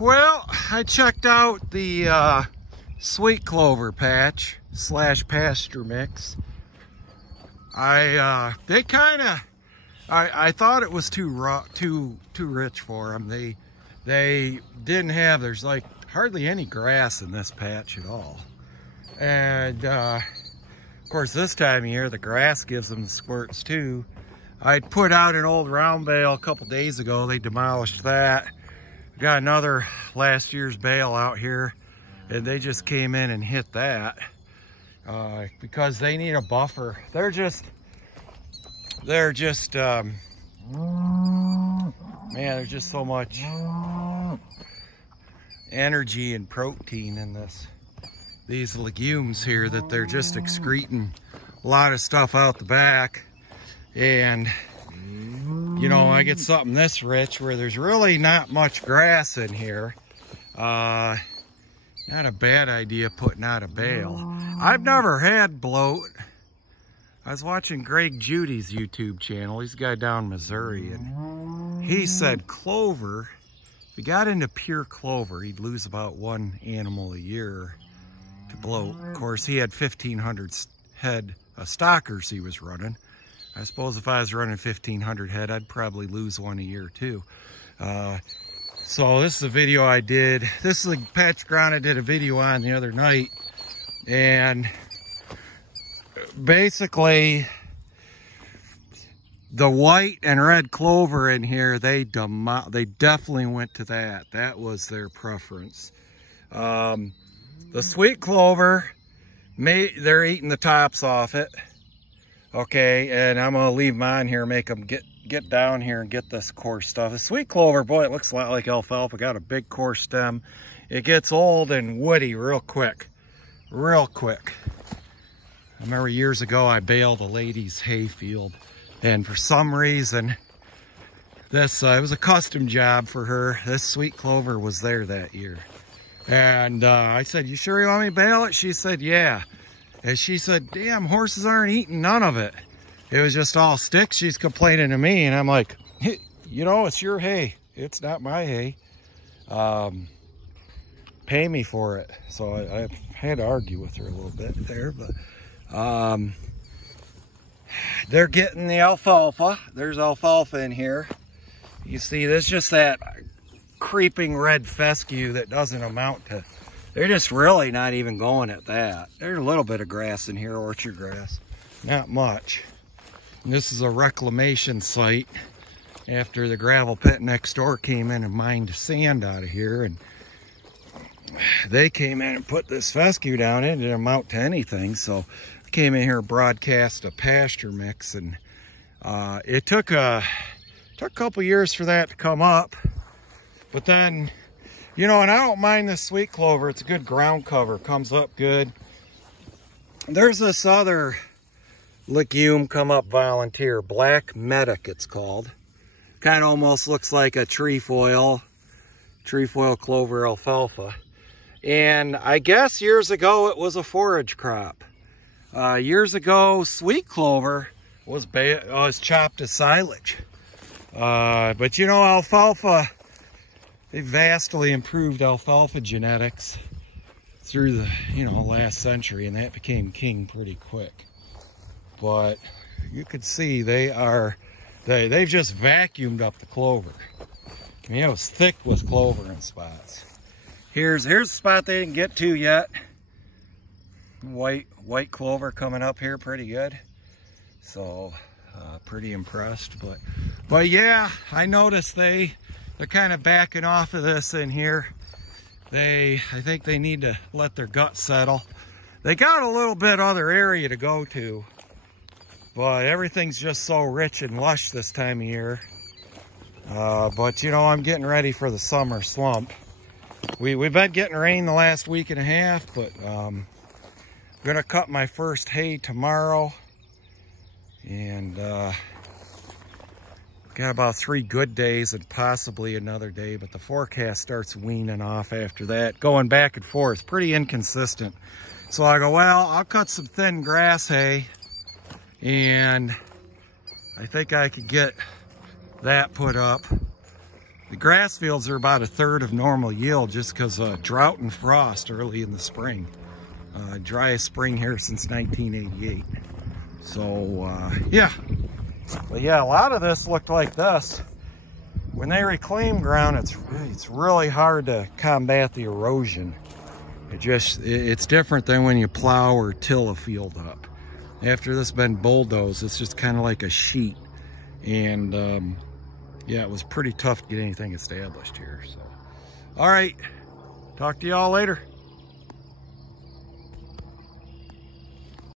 Well, I checked out the sweet clover patch / pasture mix. I thought it was too raw, too rich for them. They didn't have, there's like hardly any grass in this patch at all. And of course this time of year the grass gives them squirts too. I'd put out an old round bale a couple days ago. They demolished that. Got another last year's bale out here, and they just came in and hit that because they need a buffer. They're just man, there's just so much energy and protein in these legumes here that they're just excreting a lot of stuff out the back. And you know, I get something this rich where there's really not much grass in here. Not a bad idea putting out a bale. I've never had bloat. I was watching Greg Judy's YouTube channel. He's a guy down in Missouri, and he said clover, if he got into pure clover, he'd lose about 1 animal a year to bloat. Of course, he had 1,500 head of stockers he was running. I suppose if I was running 1,500 head, I'd probably lose 1 a year too. So this is a video I did. This is a patch ground I did a video on the other night. And basically, the white and red clover in here, they definitely went to that. That was their preference. The sweet clover, they're eating the tops off it. Okay, and I'm gonna leave them on here, make them get down here and get this coarse stuff. The sweet clover, boy, it looks a lot like alfalfa. Got a big coarse stem. It gets old and woody real quick. Real quick. I remember years ago I baled a lady's hay field, and for some reason this it was a custom job for her. This sweet clover was there that year. And I said, "You sure you want me to bale it?" She said, "Yeah." And she said, "Damn, horses aren't eating none of it. It was just all sticks." She's complaining to me, and I'm like, "Hey, you know, it's your hay. It's not my hay. Pay me for it." So I had to argue with her a little bit there, but they're getting the alfalfa. There's alfalfa in here. You see, there's just that creeping red fescue that doesn't amount to. They're just really not even going at that. There's a little bit of grass in here, orchard grass. Not much. And this is a reclamation site after the gravel pit next door came in and mined sand out of here. And they came in and put this fescue down. It didn't amount to anything. So I came in here and broadcast a pasture mix. And it took a couple years for that to come up. But then, you know, and I don't mind this sweet clover. It's a good ground cover. Comes up good. There's this other legume come up volunteer. Black medic, it's called. Kind of almost looks like a trefoil clover alfalfa. And I guess years ago it was a forage crop. Years ago, sweet clover was chopped as silage. But you know, alfalfa, they vastly improved alfalfa genetics through the, you know, last century, and that became king pretty quick. But you could see they've just vacuumed up the clover. I mean, it was thick with clover in spots. Here's a spot they didn't get to yet. White clover coming up here pretty good. So pretty impressed. But yeah, I noticed they're kind of backing off of this in here. I think they need to let their gut settle. They got a little bit other area to go to, but everything's just so rich and lush this time of year. But you know, I'm getting ready for the summer slump. We've been getting rain the last week and a half, but I'm gonna cut my first hay tomorrow, and got about 3 good days and possibly another day, but the forecast starts weaning off after that, going back and forth, pretty inconsistent. So I go, well, I'll cut some thin grass hay, and I think I could get that put up The grass fields are about 1/3 of normal yield just because of drought and frost early in the spring. Driest spring here since 1988. So yeah, but yeah, a lot of this looked like this. When they reclaim ground, it's really hard to combat the erosion. It's different than when you plow or till a field up. After this has been bulldozed, it's just kind of like a sheet. And yeah, it was pretty tough to get anything established here. So, all right, talk to y'all later.